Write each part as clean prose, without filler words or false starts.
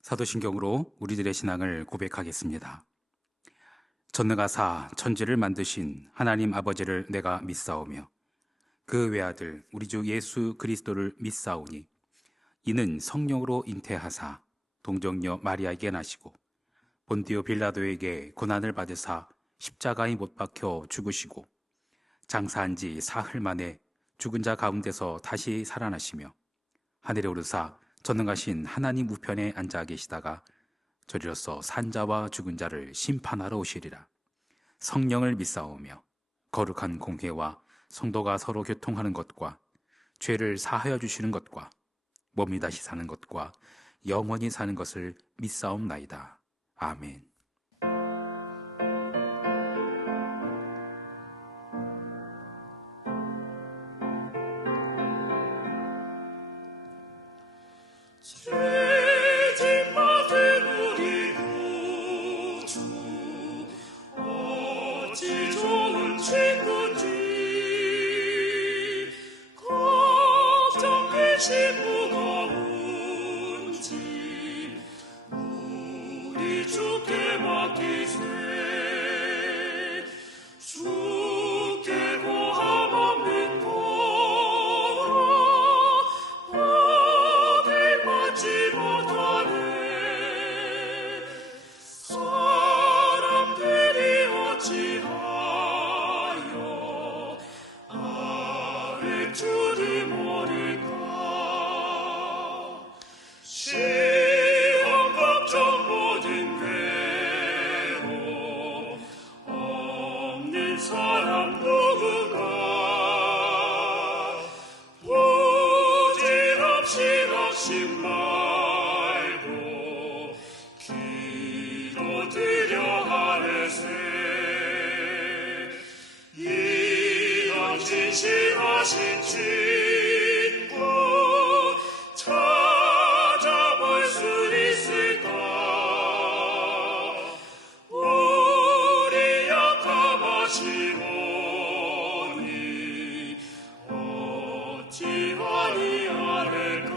사도신경으로 우리들의 신앙을 고백하겠습니다. 전능하사 천지를 만드신 하나님 아버지를 내가 믿사오며 그 외아들 우리 주 예수 그리스도를 믿사오니 이는 성령으로 잉태하사 동정녀 마리아에게 나시고 본디오 빌라도에게 고난을 받으사 십자가에 못 박혀 죽으시고 장사한 지 사흘 만에 죽은 자 가운데서 다시 살아나시며 하늘에 오르사 전능하신 하나님 우편에 앉아 계시다가 저리로서 산자와 죽은 자를 심판하러 오시리라. 성령을 믿사오며 거룩한 공회와 성도가 서로 교통하는 것과 죄를 사하여 주시는 것과 몸이 다시 사는 것과 영원히 사는 것을 믿사옵나이다. 아멘. 죄짐 받은 우리 구주 어찌 좋은 친구인지 걱정되신 무거운지 우리 주께 맡기세. 주께 고함 없는 받지 못하네. 사람들이 어찌하여 아뢰 줄을 모를까. 시험 걱정 모든 괴로움 없는 사람 누군가. 부질없이 낙심 말고 기도드려 하래세. 이런 진실하신 친구 찾아볼 수 있을까. 우리 약함하시오니 어찌 아니하리까.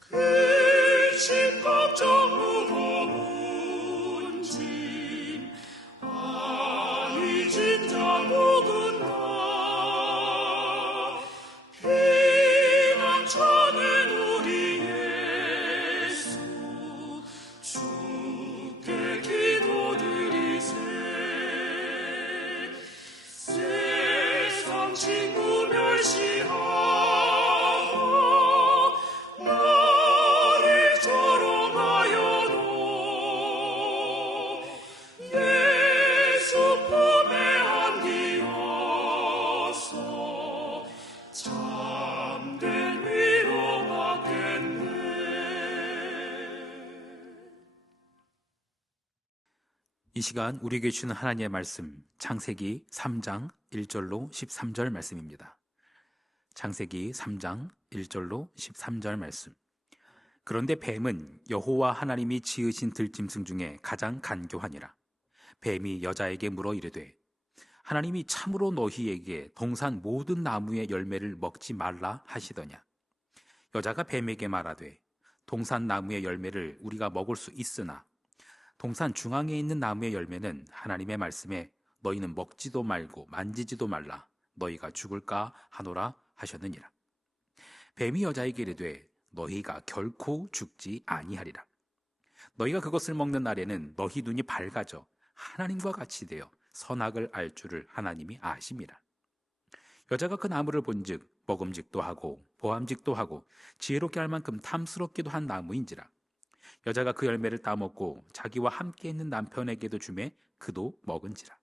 근심 걱정 무거운 짐 아니 진짜 누군가. 피난처는 우리 예수 주께 기도드리세. 세상 친구 멸시하고 나를 조롱하여도 예수 품에 안기어서 참된 위로 받겠네. 이 시간 우리에게 주는 하나님의 말씀 창세기 3장 1절로 13절 말씀입니다. 창세기 3장 1절로 13절 말씀. 그런데 뱀은 여호와 하나님이 지으신 들짐승 중에 가장 간교하니라. 뱀이 여자에게 물어 이르되 하나님이 참으로 너희에게 동산 모든 나무의 열매를 먹지 말라 하시더냐. 여자가 뱀에게 말하되 동산 나무의 열매를 우리가 먹을 수 있으나 동산 중앙에 있는 나무의 열매는 하나님의 말씀에 너희는 먹지도 말고 만지지도 말라 너희가 죽을까 하노라 하셨느니라. 뱀이 여자에게 이르되 너희가 결코 죽지 아니하리라. 너희가 그것을 먹는 날에는 너희 눈이 밝아져 하나님과 같이 되어 선악을 알 줄을 하나님이 아심이라. 여자가 그 나무를 본즉 먹음직도 하고 보암직도 하고 지혜롭게 할 만큼 탐스럽기도 한 나무인지라. 여자가 그 열매를 따먹고 자기와 함께 있는 남편에게도 주매 그도 먹은지라.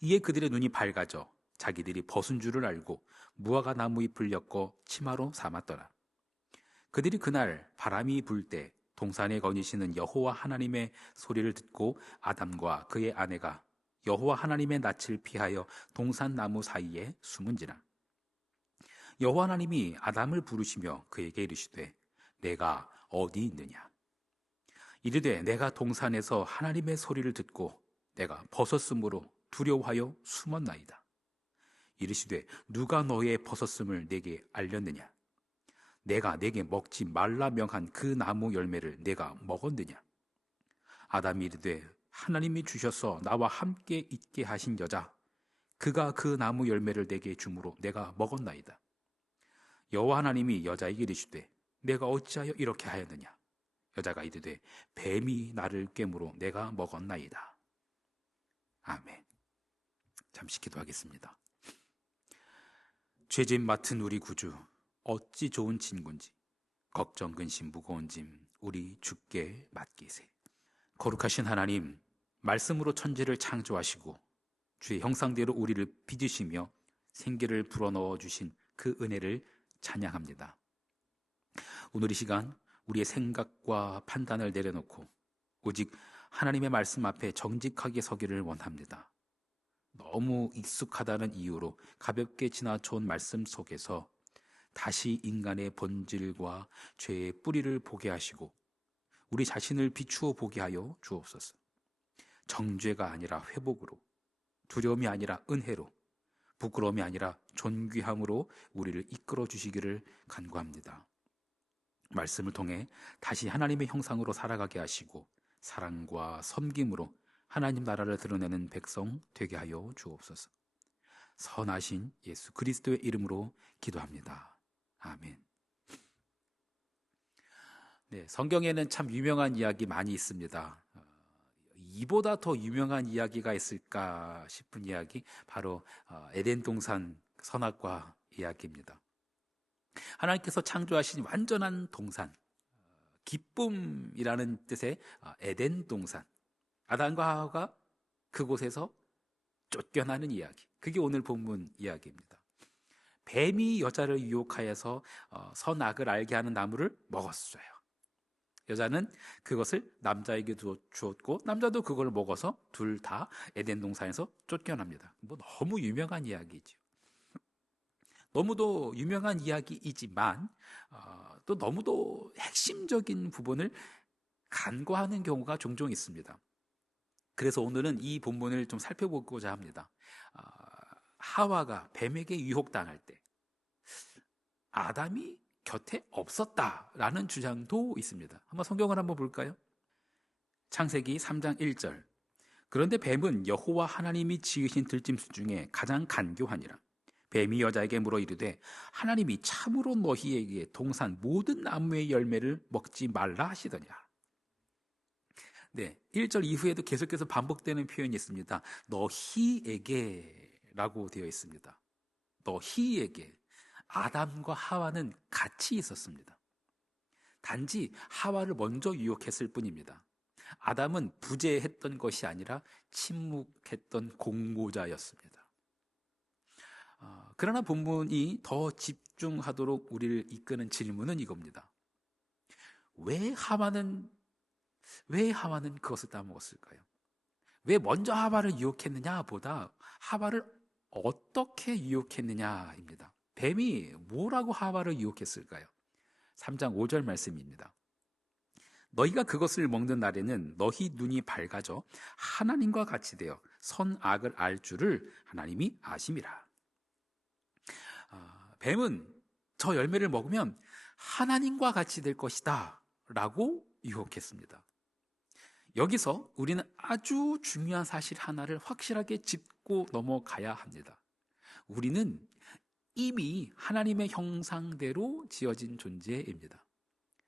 이에 그들의 눈이 밝아져 자기들이 벗은 줄을 알고 무화과 나무 잎을 엮어 치마로 삼았더라. 그들이 그날 바람이 불 때 동산에 거니시는 여호와 하나님의 소리를 듣고 아담과 그의 아내가 여호와 하나님의 낯을 피하여 동산 나무 사이에 숨은지라. 여호와 하나님이 아담을 부르시며 그에게 이르시되 내가 어디 있느냐. 이르되 내가 동산에서 하나님의 소리를 듣고 내가 벗었으므로 두려워하여 숨었나이다. 이르시되 누가 너의 벗었음을 내게 알렸느냐. 내가 내게 먹지 말라 명한 그 나무 열매를 내가 먹었느냐? 아담이 이르되 하나님이 주셔서 나와 함께 있게 하신 여자 그가 그 나무 열매를 내게 주므로 내가 먹었나이다. 여호와 하나님이 여자에게 이르시되 내가 어찌하여 이렇게 하였느냐? 여자가 이르되 뱀이 나를 꿰므로 내가 먹었나이다. 아멘. 잠시 기도하겠습니다. 죄짐 맡은 우리 구주, 어찌 좋은 친구인지 걱정 근심 무거운 짐 우리 주께 맡기세. 거룩하신 하나님, 말씀으로 천지를 창조하시고 주의 형상대로 우리를 빚으시며 생기를 불어넣어 주신 그 은혜를 찬양합니다. 오늘 이 시간 우리의 생각과 판단을 내려놓고 오직 하나님의 말씀 앞에 정직하게 서기를 원합니다. 너무 익숙하다는 이유로 가볍게 지나쳐온 말씀 속에서 다시 인간의 본질과 죄의 뿌리를 보게 하시고 우리 자신을 비추어 보게 하여 주옵소서. 정죄가 아니라 회복으로, 두려움이 아니라 은혜로, 부끄러움이 아니라 존귀함으로 우리를 이끌어 주시기를 간구합니다. 말씀을 통해 다시 하나님의 형상으로 살아가게 하시고 사랑과 섬김으로 하나님 나라를 드러내는 백성 되게 하여 주옵소서. 선하신 예수 그리스도의 이름으로 기도합니다. 아멘. 네, 성경에는 참 유명한 이야기 많이 있습니다. 이보다 더 유명한 이야기가 있을까 싶은 이야기, 바로 에덴 동산 선악과 이야기입니다. 하나님께서 창조하신 완전한 동산, 기쁨이라는 뜻의 에덴 동산, 아담과 하와가 그곳에서 쫓겨나는 이야기, 그게 오늘 본문 이야기입니다. 뱀이 여자를 유혹하여서 선악을 알게 하는 나무를 먹었어요. 여자는 그것을 남자에게 주었고 남자도 그걸 먹어서 둘 다 에덴 동산에서 쫓겨납니다. 너무 유명한 이야기죠. 너무도 유명한 이야기이지만 또 너무도 핵심적인 부분을 간과하는 경우가 종종 있습니다. 그래서 오늘은 이 본문을 좀 살펴보고자 합니다. 하와가 뱀에게 유혹당할 때 아담이 곁에 없었다라는 주장도 있습니다. 한번 성경을 한번 볼까요? 창세기 3장 1절. 그런데 뱀은 여호와 하나님이 지으신 들짐승 중에 가장 간교하니라. 뱀이 여자에게 물어 이르되 하나님이 참으로 너희에게 동산 모든 나무의 열매를 먹지 말라 하시더냐. 네, 1절 이후에도 계속해서 반복되는 표현이 있습니다. 너희에게 라고 되어 있습니다. 너희에게. 아담과 하와는 같이 있었습니다. 단지 하와를 먼저 유혹했을 뿐입니다. 아담은 부재했던 것이 아니라 침묵했던 공모자였습니다. 그러나 본문이 더 집중하도록 우리를 이끄는 질문은 이겁니다. 왜 하와는 그것을 따먹었을까요? 왜 먼저 하와를 유혹했느냐 보다 하와를 어떻게 유혹했느냐입니다. 뱀이 뭐라고 하와를 유혹했을까요? 3장 5절 말씀입니다. 너희가 그것을 먹는 날에는 너희 눈이 밝아져 하나님과 같이 되어 선악을 알 줄을 하나님이 아심이라. 뱀은 저 열매를 먹으면 하나님과 같이 될 것이다 라고 유혹했습니다. 여기서 우리는 아주 중요한 사실 하나를 확실하게 짚고 넘어가야 합니다. 우리는 이미 하나님의 형상대로 지어진 존재입니다.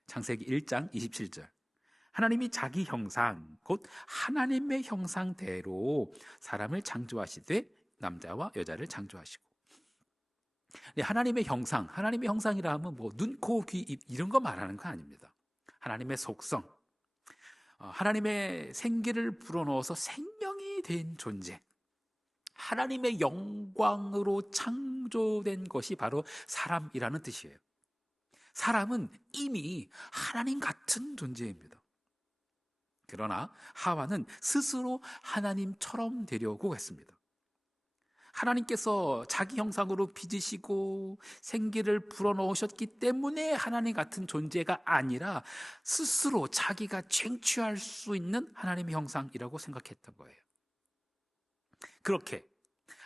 창세기 1장 27절. 하나님이 자기 형상, 곧 하나님의 형상대로 사람을 창조하시되 남자와 여자를 창조하시고. 네, 하나님의 형상이라 하면 눈, 코, 귀, 입 이런 거 말하는 거 아닙니다. 하나님의 속성, 하나님의 생기를 불어넣어서 생명이 된 존재, 하나님의 영광으로 창조된 것이 바로 사람이라는 뜻이에요. 사람은 이미 하나님 같은 존재입니다. 그러나 하와는 스스로 하나님처럼 되려고 했습니다. 하나님께서 자기 형상으로 빚으시고 생기를 불어넣으셨기 때문에 하나님 같은 존재가 아니라 스스로 자기가 쟁취할 수 있는 하나님의 형상이라고 생각했던 거예요. 그렇게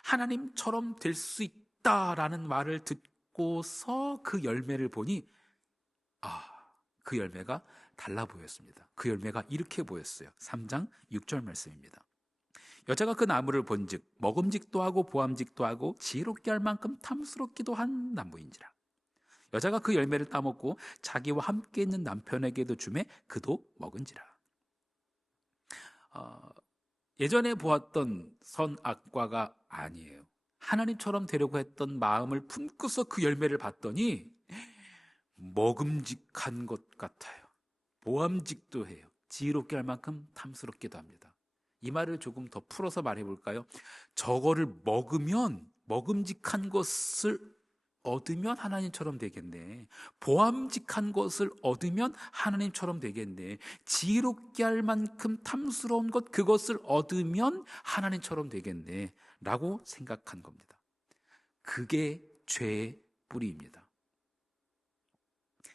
하나님처럼 될 수 있다라는 말을 듣고서 그 열매를 보니 그 열매가 달라 보였습니다. 그 열매가 이렇게 보였어요. 3장 6절 말씀입니다. 여자가 그 나무를 본즉 먹음직도 하고 보암직도 하고 지혜롭게 할 만큼 탐스럽기도 한 나무인지라. 여자가 그 열매를 따먹고 자기와 함께 있는 남편에게도 주매 그도 먹은지라. 예전에 보았던 선악과가 아니에요. 하나님처럼 되려고 했던 마음을 품고서 그 열매를 봤더니 먹음직한 것 같아요. 보암직도 해요. 지혜롭게 할 만큼 탐스럽기도 합니다. 이 말을 조금 더 풀어서 말해볼까요? 저거를 먹으면 먹음직한 것을 얻으면 하나님처럼 되겠네. 보암직한 것을 얻으면 하나님처럼 되겠네. 지혜롭게 할 만큼 탐스러운 것, 그것을 얻으면 하나님처럼 되겠네 라고 생각한 겁니다. 그게 죄의 뿌리입니다.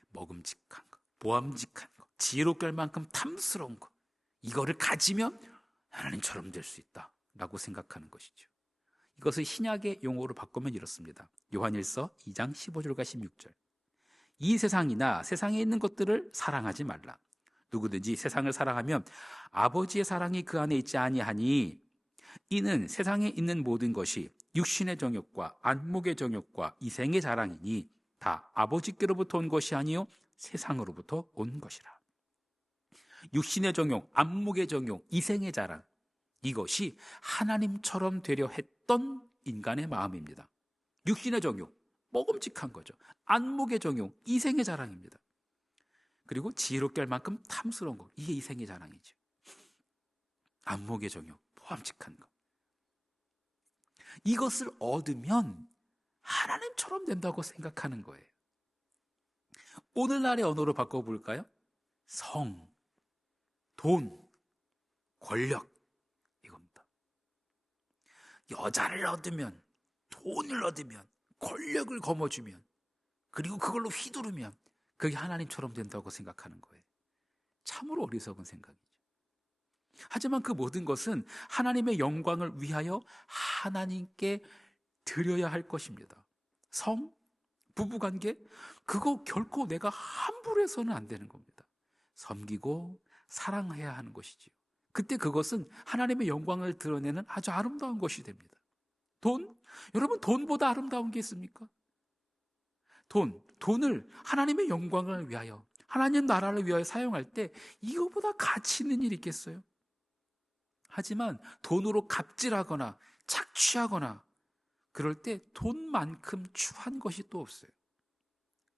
먹음직한 것, 보암직한 것, 지혜롭게 할 만큼 탐스러운 것, 이거를 가지면 하나님처럼 될 수 있다라고 생각하는 것이죠. 이것을 신약의 용어로 바꾸면 이렇습니다. 요한일서 2장 15절과 16절. 이 세상이나 세상에 있는 것들을 사랑하지 말라. 누구든지 세상을 사랑하면 아버지의 사랑이 그 안에 있지 아니하니 이는 세상에 있는 모든 것이 육신의 정욕과 안목의 정욕과 이생의 자랑이니 다 아버지께로부터 온 것이 아니요 세상으로부터 온 것이라. 육신의 정욕, 안목의 정욕, 이생의 자랑, 이것이 하나님처럼 되려 했던 인간의 마음입니다. 육신의 정욕, 먹음직한 거죠. 안목의 정욕, 이생의 자랑입니다. 그리고 지혜롭게 할 만큼 탐스러운 것, 이게 이생의 자랑이죠. 안목의 정욕, 보암직한 것, 이것을 얻으면 하나님처럼 된다고 생각하는 거예요. 오늘날의 언어로 바꿔볼까요? 성, 돈, 권력, 이겁니다. 여자를 얻으면, 돈을 얻으면, 권력을 거머쥐면, 그리고 그걸로 휘두르면 그게 하나님처럼 된다고 생각하는 거예요. 참으로 어리석은 생각이죠. 하지만 그 모든 것은 하나님의 영광을 위하여 하나님께 드려야 할 것입니다. 성, 부부관계, 그거 결코 내가 함부로 해서는 안 되는 겁니다. 섬기고 사랑해야 하는 것이지요. 그때 그것은 하나님의 영광을 드러내는 아주 아름다운 것이 됩니다. 돈? 여러분, 돈보다 아름다운 게 있습니까? 돈을 하나님의 영광을 위하여, 하나님 나라를 위하여 사용할 때 이거보다 가치 있는 일이 있겠어요? 하지만 돈으로 갑질하거나 착취하거나 그럴 때 돈만큼 추한 것이 또 없어요.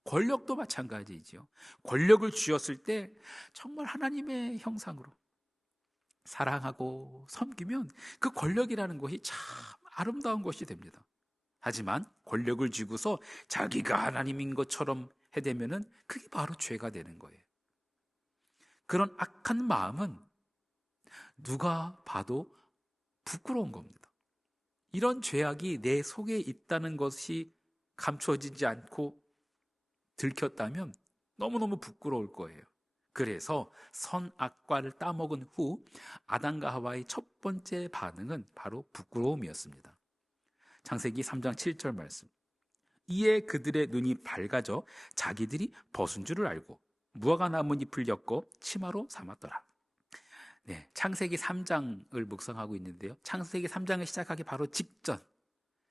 권력도 마찬가지이죠. 권력을 쥐었을 때 정말 하나님의 형상으로 사랑하고 섬기면 그 권력이라는 것이 참 아름다운 것이 됩니다. 하지만 권력을 쥐고서 자기가 하나님인 것처럼 해대면은 그게 바로 죄가 되는 거예요. 그런 악한 마음은 누가 봐도 부끄러운 겁니다. 이런 죄악이 내 속에 있다는 것이 감추어지지 않고 들켰다면 너무너무 부끄러울 거예요. 그래서 선악과를 따먹은 후 아담과 하와의 첫 번째 반응은 바로 부끄러움이었습니다. 창세기 3장 7절 말씀. 이에 그들의 눈이 밝아져 자기들이 벗은 줄을 알고 무화과 나뭇잎을 엮어 치마로 삼았더라. 네, 창세기 3장을 묵상하고 있는데요. 창세기 3장을 시작하기 바로 직전,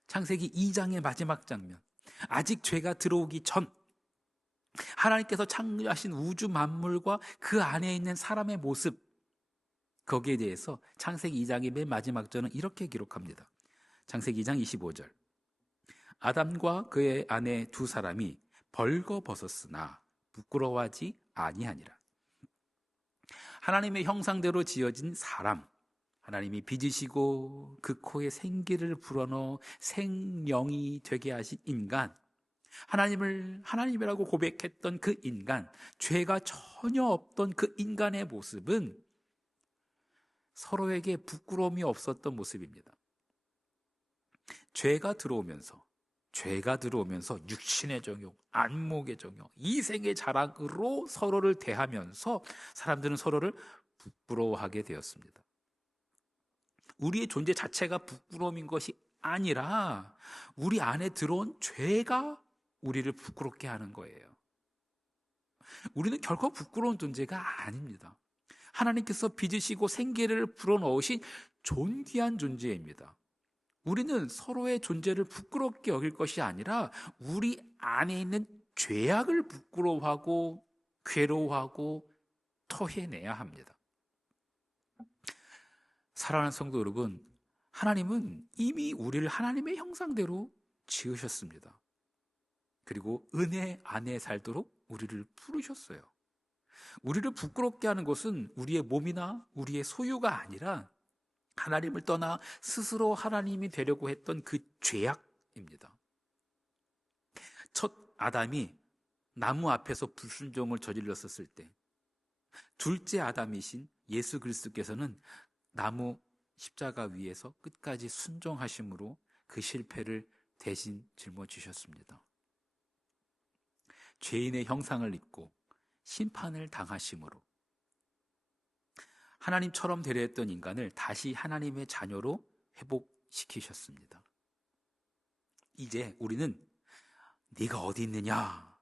창세기 2장의 마지막 장면, 아직 죄가 들어오기 전 하나님께서 창조하신 우주 만물과 그 안에 있는 사람의 모습, 거기에 대해서 창세기 2장의 맨 마지막 절은 이렇게 기록합니다. 창세기 2장 25절. 아담과 그의 아내 두 사람이 벌거벗었으나 부끄러워하지 아니하니라. 하나님의 형상대로 지어진 사람, 하나님이 빚으시고 그 코에 생기를 불어넣어 생명이 되게 하신 인간, 하나님을 하나님이라고 고백했던 그 인간, 죄가 전혀 없던 그 인간의 모습은 서로에게 부끄러움이 없었던 모습입니다. 죄가 들어오면서 육신의 정욕, 안목의 정욕, 이생의 자랑으로 서로를 대하면서 사람들은 서로를 부끄러워하게 되었습니다. 우리의 존재 자체가 부끄러움인 것이 아니라 우리 안에 들어온 죄가 우리를 부끄럽게 하는 거예요. 우리는 결코 부끄러운 존재가 아닙니다. 하나님께서 빚으시고 생기를 불어넣으신 존귀한 존재입니다. 우리는 서로의 존재를 부끄럽게 여길 것이 아니라 우리 안에 있는 죄악을 부끄러워하고 괴로워하고 토해내야 합니다. 사랑하는 성도 여러분, 하나님은 이미 우리를 하나님의 형상대로 지으셨습니다. 그리고 은혜 안에 살도록 우리를 부르셨어요. 우리를 부끄럽게 하는 것은 우리의 몸이나 우리의 소유가 아니라 하나님을 떠나 스스로 하나님이 되려고 했던 그 죄악입니다. 첫 아담이 나무 앞에서 불순종을 저질렀었을 때, 둘째 아담이신 예수 그리스도께서는 나무 십자가 위에서 끝까지 순종하심으로 그 실패를 대신 짊어지셨습니다. 죄인의 형상을 입고 심판을 당하심으로 하나님처럼 되려 했던 인간을 다시 하나님의 자녀로 회복시키셨습니다. 이제 우리는 네가 어디 있느냐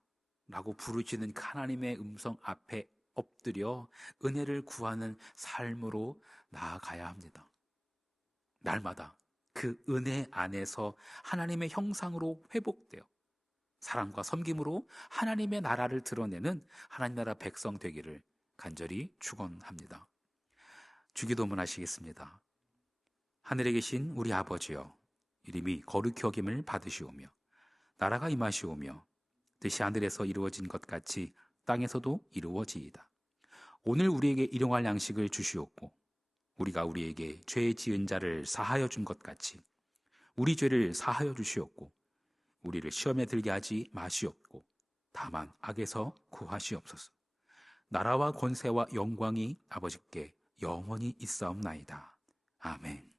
라고 부르시는 그 하나님의 음성 앞에 엎드려 은혜를 구하는 삶으로 나아가야 합니다. 날마다 그 은혜 안에서 하나님의 형상으로 회복되어 사랑과 섬김으로 하나님의 나라를 드러내는 하나님 나라 백성 되기를 간절히 축원합니다. 주기도문 하시겠습니다. 하늘에 계신 우리 아버지여, 이름이 거룩히 여김을 받으시오며 나라가 임하시오며 뜻이 하늘에서 이루어진 것 같이 땅에서도 이루어지이다. 오늘 우리에게 일용할 양식을 주시옵고 우리가 우리에게 죄 지은 자를 사하여 준 것 같이 우리 죄를 사하여 주시옵고 우리를 시험에 들게 하지 마시옵고 다만 악에서 구하시옵소서. 나라와 권세와 영광이 아버지께 영원히 있사옵나이다. 아멘.